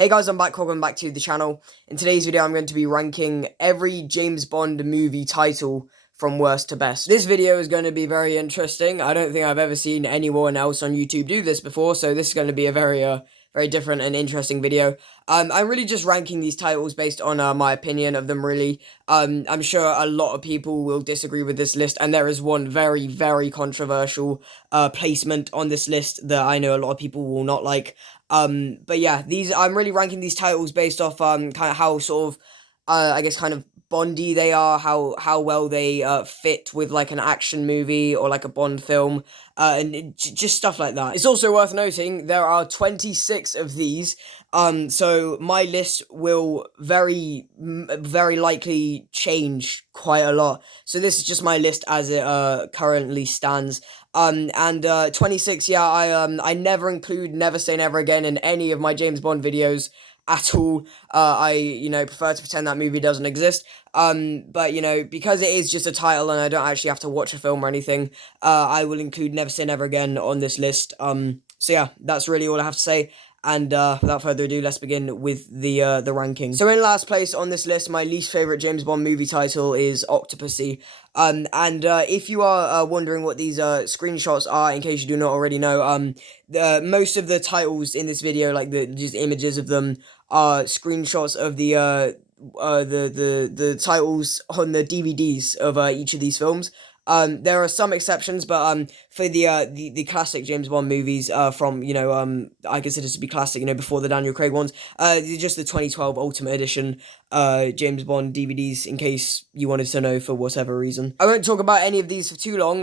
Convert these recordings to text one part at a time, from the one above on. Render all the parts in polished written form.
Hey guys, I'm back, welcome back to the channel. In today's video, I'm going to be ranking every James Bond movie title from worst to best. This video is going to be very interesting. I don't think I've ever seen anyone else on YouTube do this before, so this is going to be a very different and interesting video. I'm really just ranking these titles based on my opinion of them, really. I'm sure a lot of people will disagree with this list, and there is one very controversial placement on this list that I know a lot of people will not like. But yeah, I'm really ranking these titles based off kind of how sort of I guess kind of Bondy they are, how well they fit with like an action movie or like a Bond film, and just stuff like that. It's also worth noting there are 26 of these, so my list will very likely change quite a lot. So this is just my list as it currently stands. 26, yeah, I never include Never Say Never Again in any of my James Bond videos at all. I prefer to pretend that movie doesn't exist. But, because it is just a title and I don't actually have to watch a film or anything, I will include Never Say Never Again on this list. So yeah, that's really all I have to say. And without further ado, let's begin with the ranking. So in last place on this list, my least favorite James Bond movie title is OCTOPUSSY. If you are wondering what these screenshots are, in case you do not already know, most of the titles in this video, like just images of them, are screenshots of the titles on the DVDs of each of these films. There are some exceptions, but for the classic James Bond movies from I consider to be classic, before the Daniel Craig ones, just the 2012 Ultimate Edition James Bond DVDs, in case you wanted to know for whatever reason. I won't talk about any of these for too long,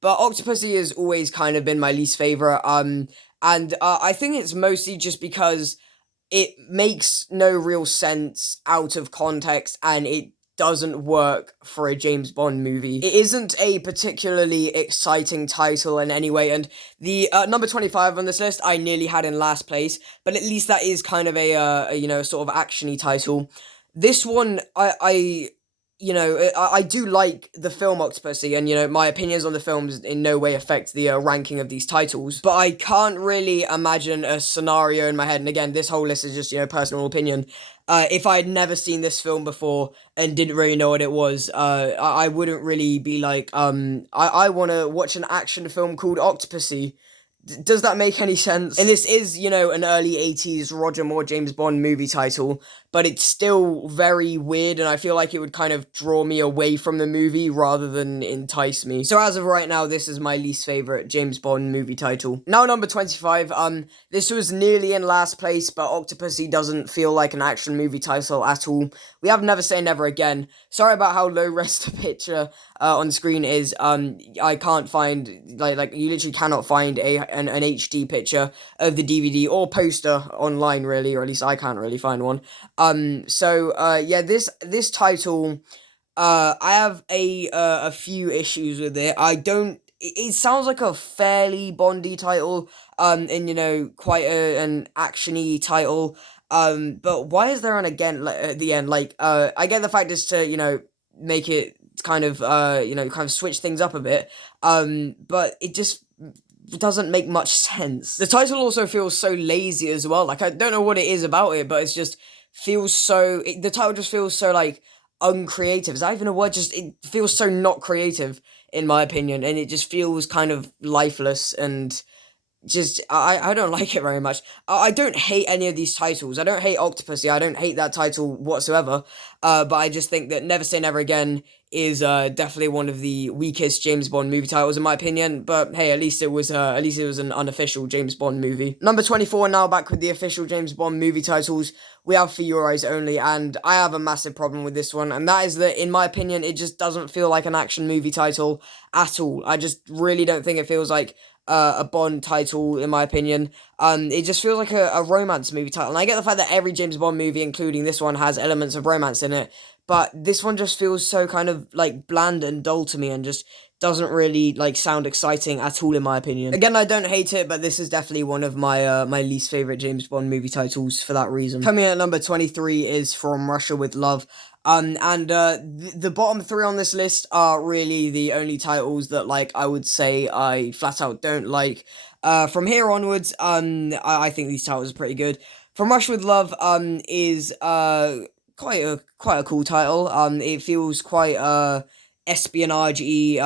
but OCTOPUSSY has always kind of been my least favorite, and I think it's mostly just because it makes no real sense out of context, and it doesn't work for a James Bond movie. It isn't a particularly exciting title in any way, and the number 25 on this list I nearly had in last place, but at least that is kind of a sort of action-y title. This one, I do like the film OCTOPUSSY, and, my opinions on the films in no way affect the ranking of these titles, but I can't really imagine a scenario in my head, and again, this whole list is just, personal opinion. If I had never seen this film before and didn't really know what it was, I wouldn't really be like, I want to watch an action film called OCTOPUSSY. Does that make any sense? And this is, an early 80s Roger Moore James Bond movie title, but it's still very weird, and I feel like it would kind of draw me away from the movie rather than entice me. So as of right now, this is my least favorite James Bond movie title. Now number 25, this was nearly in last place, but OCTOPUSSY doesn't feel like an action movie title at all. We have Never Say Never Again. Sorry about how low res the picture on screen is. I can't find, like you literally cannot find an HD picture of the DVD or poster online, really, or at least I can't really find one. Yeah, this title, I have a few issues with it. It sounds like a fairly Bondy title, and quite an actiony title. But why is there an again at the end? Like, I get the fact is to, make it kind of, kind of switch things up a bit. But it just doesn't make much sense. The title also feels so lazy as well. Like, I don't know what it is about it, but it's just the title just feels so, like, uncreative. Is that even a word? It feels so not creative, in my opinion, and it just feels kind of lifeless, and just, I don't like it very much. I don't hate any of these titles. I don't hate OCTOPUSSY. I don't hate that title whatsoever. But I just think that Never Say Never Again is definitely one of the weakest James Bond movie titles in my opinion. But hey, at least it was an unofficial James Bond movie. Number 24 now, back with the official James Bond movie titles. We have For Your Eyes Only, and I have a massive problem with this one, and that is that, in my opinion, it just doesn't feel like an action movie title at all. I just really don't think it feels like a Bond title, in my opinion. It just feels like a romance movie title, and I get the fact that every James Bond movie, including this one, has elements of romance in it, but this one just feels so kind of, like, bland and dull to me, and just doesn't really, like, sound exciting at all, in my opinion. Again, I don't hate it, but this is definitely one of my my least favorite James Bond movie titles for that reason. Coming in at number 23 is From Russia with Love. The bottom three on this list are really the only titles that, like, I would say I flat out don't like. From here onwards, I think these titles are pretty good. From Russia with Love is quite a cool title. It feels quite espionage-y,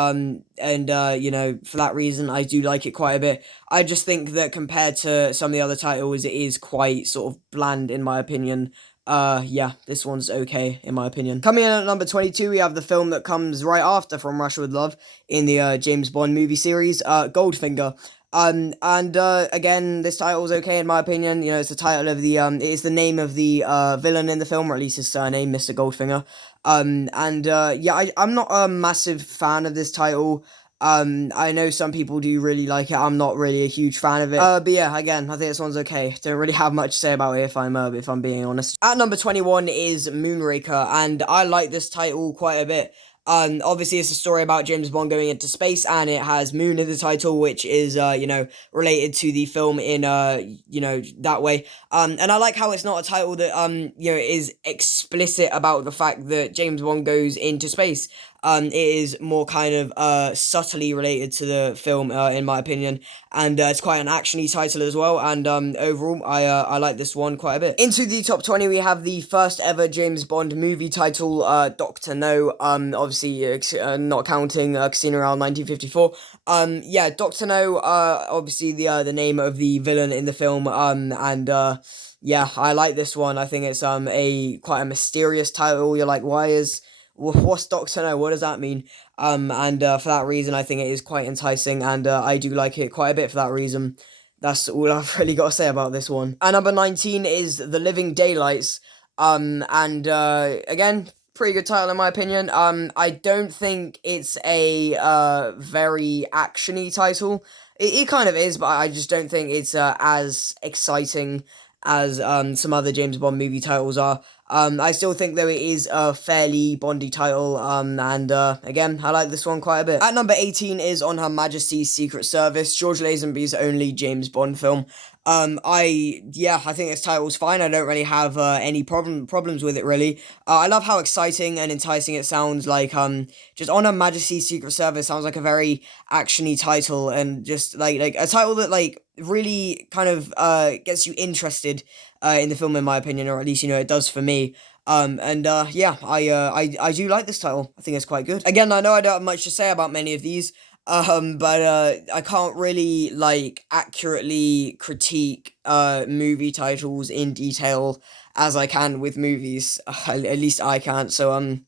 and you know, for that reason I do like it quite a bit. I just think that compared to some of the other titles, it is quite sort of bland in my opinion. Yeah, this one's okay in my opinion. Coming in at number 22, we have the film that comes right after From Russia with Love in the James Bond movie series, Goldfinger. Again, this title is okay in my opinion. You know, it's the title of the it is the name of the villain in the film, or at least his surname, Mr. Goldfinger. Yeah, I'm not a massive fan of this title. I know some people do really like it. I'm not really a huge fan of it. But yeah, again, I think this one's okay. Don't really have much to say about it if I'm being honest. At number 21 is Moonraker, and I like this title quite a bit. Obviously it's a story about James Bond going into space, and it has Moon in the title, which is, you know, related to the film in, you know, that way. And I like how it's not a title that, you know, is explicit about the fact that James Bond goes into space. It is more kind of, subtly related to the film, in my opinion, and, it's quite an actiony title as well, and, overall, I like this one quite a bit. Into the top 20, we have the first ever James Bond movie title, Dr. No, obviously, not counting, Casino Royale 1954. Yeah, Dr. No, obviously the name of the villain in the film, yeah, I like this one. I think it's, quite a mysterious title. You're like, what's Dr. No? What does that mean? For that reason, I think it is quite enticing, and I do like it quite a bit for that reason. That's all I've really got to say about this one. And number 19 is The Living Daylights. Again, pretty good title in my opinion. I don't think it's a very actiony title. It kind of is, but I just don't think it's as exciting as some other James Bond movie titles are. I still think though it is a fairly Bondy title, again, I like this one quite a bit. At number 18 is On Her Majesty's Secret Service, George Lazenby's only James Bond film. I think this title's fine. I don't really have any problems with it really. I love how exciting and enticing it sounds. Like just On Her Majesty's Secret Service sounds like a very actiony title, and just like a title that like really kind of gets you interested in the film, in my opinion, or at least, you know, it does for me. Yeah, I do like this title. I think it's quite good. Again, I know I don't have much to say about many of these, but I can't really like accurately critique movie titles in detail as I can with movies. At least I can't. So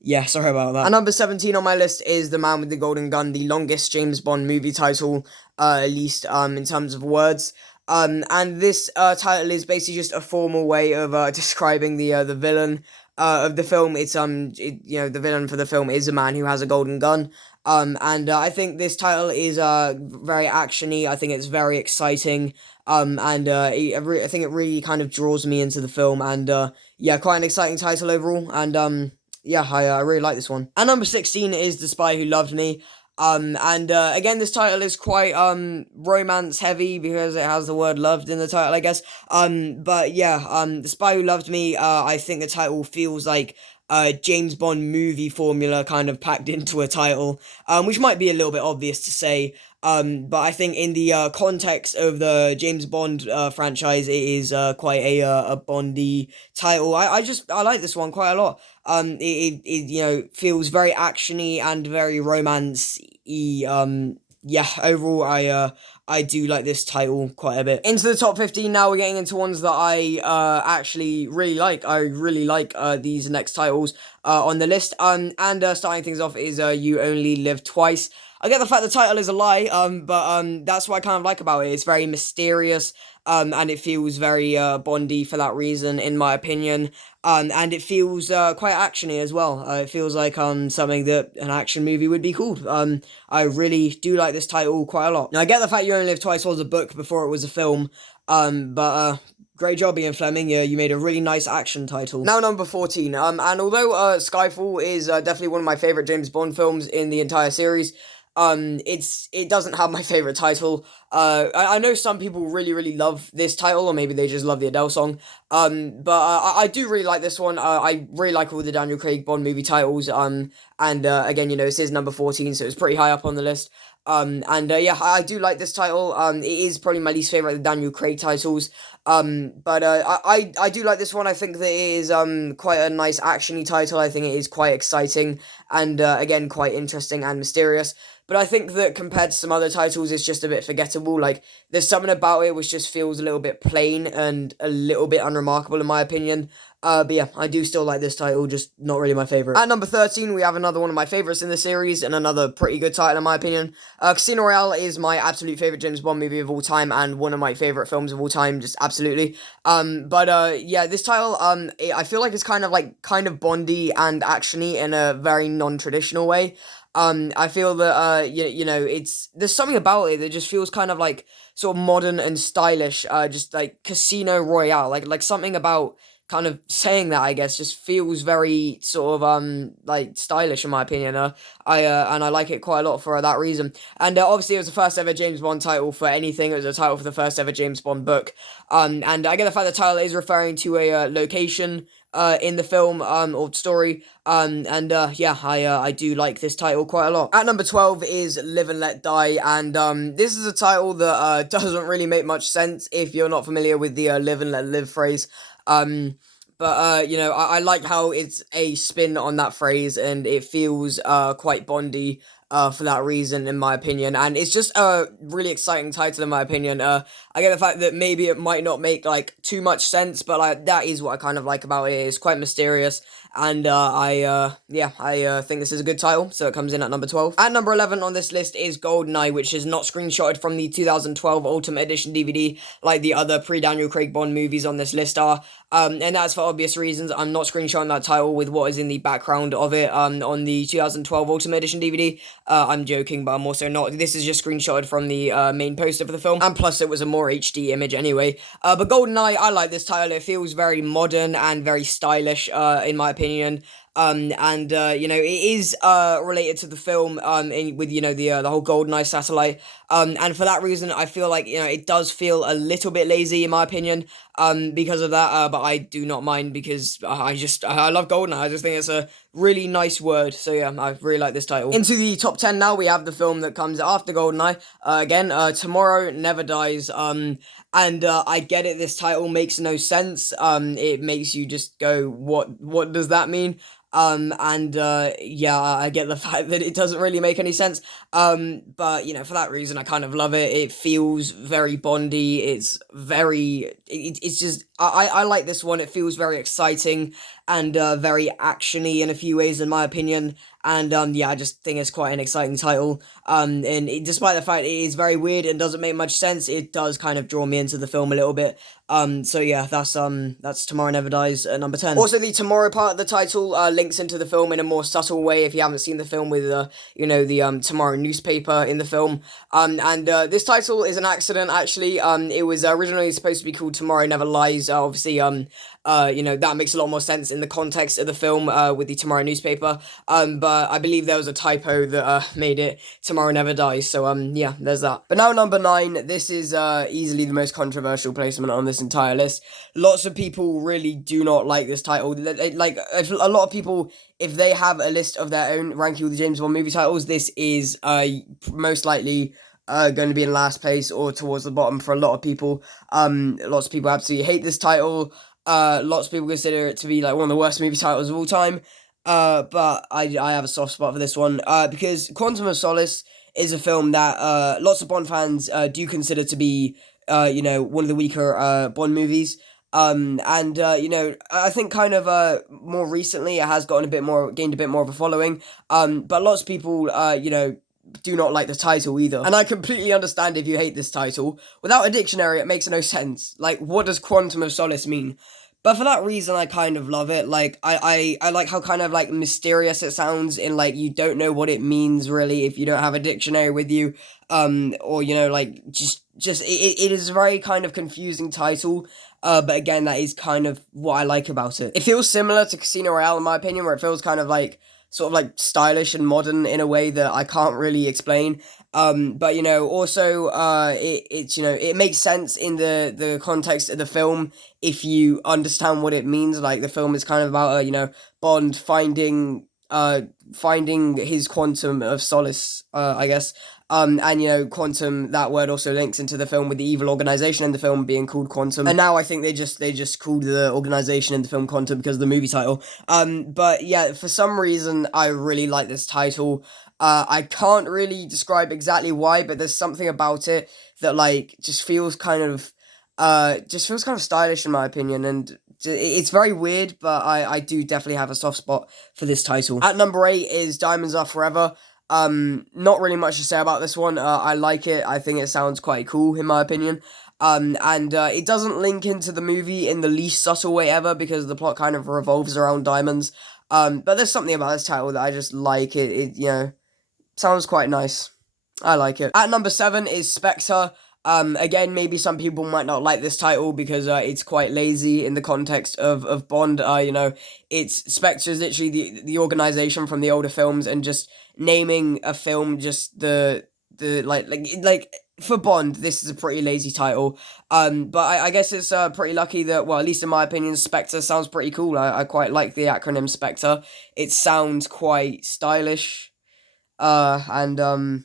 yeah, sorry about that. And number 17 on my list is The Man with the Golden Gun, the longest James Bond movie title, at least in terms of words. And this title is basically just a formal way of describing the villain of the film. It's you know, the villain for the film is a man who has a golden gun. I think this title is very actiony. I think it's very exciting. I think it really kind of draws me into the film, and yeah, quite an exciting title overall. And yeah, I really like this one. And number 16 is The Spy Who Loved Me. Again, this title is quite, romance heavy because it has the word loved in the title, I guess. But yeah, The Spy Who Loved Me, I think the title feels like James Bond movie formula kind of packed into a title, which might be a little bit obvious to say. But I think in the context of the James Bond franchise, it is quite a Bondy title. I like this one quite a lot. It you know, feels very actiony and very romance-y. Yeah, overall, I do like this title quite a bit. Into the top 15 now, we're getting into ones that I actually really like. I really like these next titles on the list. Starting things off is You Only Live Twice. I get the fact the title is a lie, but that's what I kind of like about it. It's very mysterious, and it feels very Bondy for that reason, in my opinion. And it feels quite actiony as well. It feels like something that an action movie would be called. I really do like this title quite a lot. Now, I get the fact You Only Live Twice was a book before it was a film, but great job, Ian Fleming. You made a really nice action title. Now, number 14. And although Skyfall is definitely one of my favorite James Bond films in the entire series, it doesn't have my favorite title. I know some people really love this title, or maybe they just love the Adele song. But I do really like this one. I really like all the Daniel Craig Bond movie titles. Again, you know, this is number 14, so it's pretty high up on the list. Yeah, I do like this title. It is probably my least favorite of the Daniel Craig titles. I do like this one. I think that it is quite a nice actiony title. I think it is quite exciting and again quite interesting and mysterious. But I think that compared to some other titles, it's just a bit forgettable. Like, there's something about it which just feels a little bit plain and a little bit unremarkable in my opinion. But yeah, I do still like this title, just not really my favorite. At number 13, we have another one of my favorites in the series, and another pretty good title in my opinion. Casino Royale is my absolute favorite James Bond movie of all time, and one of my favorite films of all time, just absolutely. Yeah, this title, I feel like it's kind of Bondy and actiony in a very non-traditional way. I feel that, there's something about it that just feels kind of like sort of modern and stylish, just like Casino Royale, like something about kind of saying that, I guess, just feels very sort of like stylish in my opinion. And I like it quite a lot for that reason. And obviously, it was the first ever James Bond title for anything. It was a title for the first ever James Bond book. And I get the fact the title is referring to a location in the film or story. Yeah, I do like this title quite a lot. At number 12 is Live and Let Die, and this is a title that doesn't really make much sense if you're not familiar with the live and let live phrase. I like how it's a spin on that phrase, and it feels quite Bondy for that reason, in my opinion. And it's just a really exciting title, in my opinion. I get the fact that maybe it might not make like too much sense, but like that is what I kind of like about it. It's quite mysterious. And I think this is a good title, so it comes in at number 12. At number 11 on this list is GoldenEye, which is not screenshotted from the 2012 Ultimate Edition DVD like the other pre-Daniel Craig Bond movies on this list are. And that's for obvious reasons. I'm not screenshotting that title with what is in the background of it on the 2012 Ultimate Edition DVD. I'm joking, but I'm also not. This is just screenshotted from the main poster for the film, and plus it was a more HD image anyway. But GoldenEye, I like this title. It feels very modern and very stylish, in my opinion. It is related to the film with the whole GoldenEye satellite. And for that reason, I feel like it does feel a little bit lazy in my opinion. Because of that, but I do not mind because I love GoldenEye. I just think it's a really nice word. So yeah, I really like this title. Into the top 10 now, we have the film that comes after GoldenEye. Again, Tomorrow Never Dies. I get it. This title makes no sense. It makes you just go, what does that mean? Yeah, I get the fact that it doesn't really make any sense. But for that reason, I kind of love it. It feels very Bondy. It's very, it's just, I like this one. It feels very exciting and very actiony in a few ways, in my opinion. And yeah, I just think it's quite an exciting title. Despite the fact it is very weird and doesn't make much sense, it does kind of draw me into the film a little bit. So yeah, that's Tomorrow Never Dies at number 10. Also, the Tomorrow part of the title links into the film in a more subtle way if you haven't seen the film with the Tomorrow newspaper in the film. This title is an accident actually. It was originally supposed to be called Tomorrow Never Lies. Obviously, that makes a lot more sense in the context of the film with the Tomorrow newspaper. But I believe there was a typo that made it Tomorrow Never Dies. So yeah, there's that. But now number 9. This is easily the most controversial placement on this entire list. Lots of people really do not like this title. Like a lot of people, if they have a list of their own ranking of the James Bond movie titles, this is most likely going to be in last place or towards the bottom for a lot of people. Lots of people absolutely hate this title. Lots of people consider it to be like one of the worst movie titles of all time. But I have a soft spot for this one because Quantum of Solace is a film that lots of Bond fans do consider to be one of the weaker Bond movies. I think kind of more recently it has gained a bit more of a following. But lots of people do not like the title either. And I completely understand if you hate this title. Without a dictionary, it makes no sense. Like, what does Quantum of Solace mean? But for that reason, I kind of love it. Like, I like how kind of, like, mysterious it sounds in, like, you don't know what it means, really, if you don't have a dictionary with you. Or, it is a very kind of confusing title. But again, that is kind of what I like about it. It feels similar to Casino Royale, in my opinion, where it feels kind of like, sort of like stylish and modern in a way that I can't really explain. But also it makes sense in the context of the film if you understand what it means. Like, the film is kind of about Bond finding his quantum of solace, I guess. And, you know, quantum, that word also links into the film with the evil organization in the film being called Quantum. And now I think they just called the organization in the film Quantum because of the movie title. But yeah, for some reason, I really like this title. I can't really describe exactly why, but there's something about it that, like, just feels kind of stylish in my opinion, and it's very weird, but I do definitely have a soft spot for this title. At number 8 is Diamonds Are Forever. Not really much to say about this one. I like it. I think it sounds quite cool in my opinion. And it doesn't link into the movie in the least subtle way ever because the plot kind of revolves around diamonds. But there's something about this title that I just like. It you know, sounds quite nice. I like it. At number 7 is Spectre. Again, maybe some people might not like this title because it's quite lazy in the context of Bond. You know, Spectre is literally the organization from the older films, and just naming a film just the like for Bond, this is a pretty lazy title. But I guess it's pretty lucky that, well, at least in my opinion, Spectre sounds pretty cool. I quite like the acronym Spectre. It sounds quite stylish. And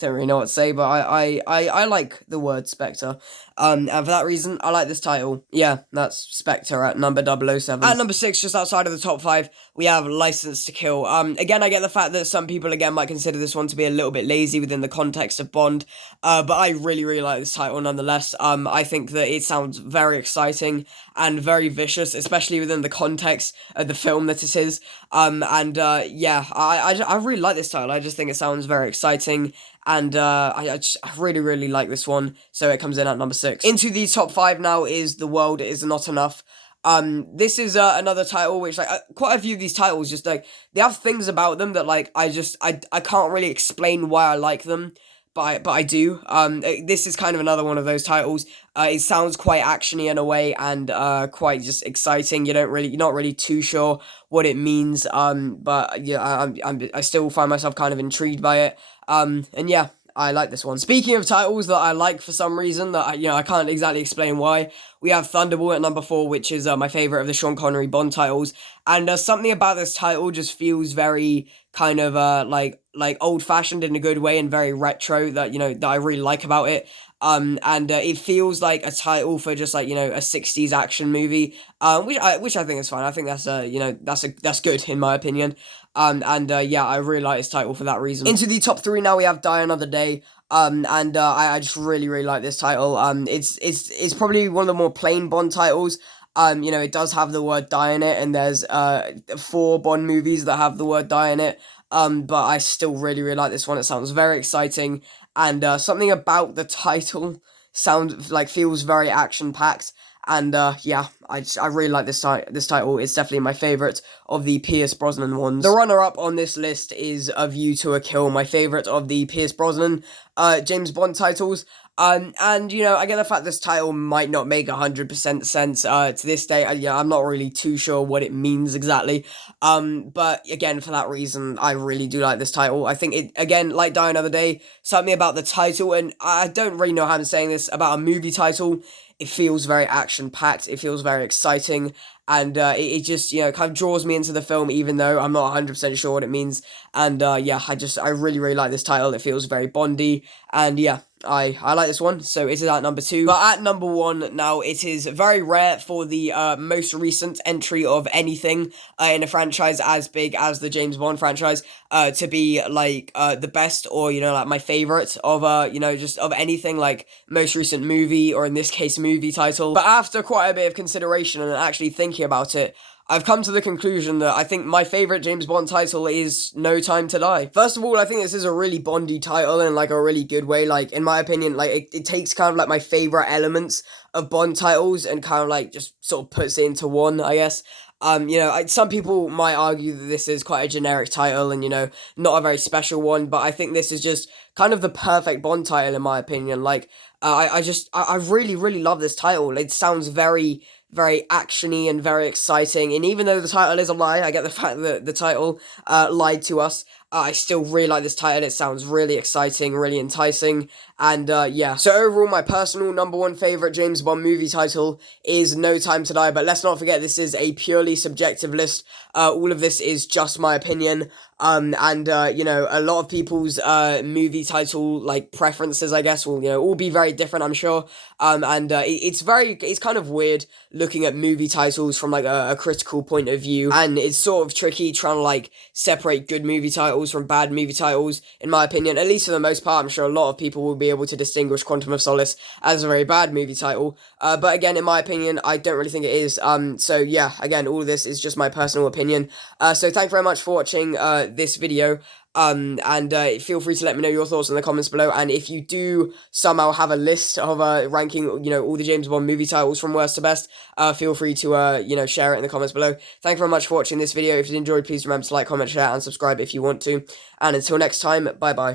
don't really know what to say, but I like the word Spectre. And for that reason, I like this title. Yeah, that's Spectre at number 007. At number 6, just outside of the top 5, we have License to Kill. Again, I get the fact that some people, again, might consider this one to be a little bit lazy within the context of Bond, but I really, really like this title nonetheless. I think that it sounds very exciting and very vicious, especially within the context of the film that it is. Yeah, I really like this title. I just think it sounds very exciting, and I really, really like this one, so it comes in at number 6. Into the top 5 now is The World Is Not Enough. This is another title which, like, quite a few of these titles, just, like, they have things about them that, like, I can't really explain why I like them, but I do. This is kind of another one of those titles. It sounds quite actiony in a way, and quite just exciting. You're not really too sure what it means. But yeah, I still find myself kind of intrigued by it. And yeah, I like this one. Speaking of titles that I like for some reason, that I can't exactly explain why, we have Thunderball at number 4, which is my favourite of the Sean Connery Bond titles, and something about this title just feels very kind of like old-fashioned in a good way, and very retro, that that I really like about it. And it feels like a title for just, like, a 60s action movie, which I think is fine. I think that's that's good in my opinion. Yeah, I really like this title for that reason. Into the top 3 now, we have Die Another Day. I just really, really like this title. It's probably one of the more plain Bond titles. It does have the word die in it, and there's 4 Bond movies that have the word die in it. But I still really, really like this one. It sounds very exciting, and something about the title feels very action-packed. And yeah, I really like this title. It's definitely my favourite of the Pierce Brosnan ones. The runner-up on this list is A View to a Kill, my favourite of the Pierce Brosnan James Bond titles. And I get the fact this title might not make 100% sense to this day. I'm not really too sure what it means exactly. But again, for that reason, I really do like this title. I think it, again, like Die Another Day, something about the title, and I don't really know how I'm saying this about a movie title. It feels very action-packed, it feels very exciting, and it just, kind of draws me into the film, even though I'm not 100% sure what it means. And yeah, I really, really like this title. It feels very Bondy, and yeah, I like this one, so it is at number 2. But at number 1 now, it is very rare for the most recent entry of anything in a franchise as big as the James Bond franchise to be, like, the best, or, like, my favourite of, just of anything, like, most recent movie, or in this case, movie title. But after quite a bit of consideration and actually thinking about it, I've come to the conclusion that I think my favourite James Bond title is No Time to Die. First of all, I think this is a really Bondy title in, like, a really good way. Like, in my opinion, like, it takes kind of, like, my favourite elements of Bond titles and kind of, like, just sort of puts it into one, I guess. Some people might argue that this is quite a generic title and, not a very special one, but I think this is just kind of the perfect Bond title in my opinion. Like, I really, really love this title. It sounds very, very actiony and very exciting, and even though the title is a lie, I get the fact that the title lied to us. I still really like this title. It sounds really exciting, really enticing, And yeah, so overall, my personal number one favorite James Bond movie title is No Time to Die. But let's not forget, this is a purely subjective list. All of this is just my opinion. And you know, a lot of people's movie title like preferences, I guess, will, you know, all be very different, I'm sure. And it's kind of weird looking at movie titles from like a critical point of view, and it's sort of tricky trying to like separate good movie titles from bad movie titles, in my opinion. At least for the most part, I'm sure a lot of people will be able to distinguish Quantum of Solace as a very bad movie title. But again, in my opinion, I don't really think it is. So yeah, again, all of this is just my personal opinion. So thank you very much for watching this video. And feel free to let me know your thoughts in the comments below. And if you do somehow have a list of ranking, you know, all the James Bond movie titles from worst to best, feel free to you know, share it in the comments below. Thank you very much for watching this video. If you enjoyed, please remember to like, comment, share, and subscribe if you want to. And until next time, bye bye.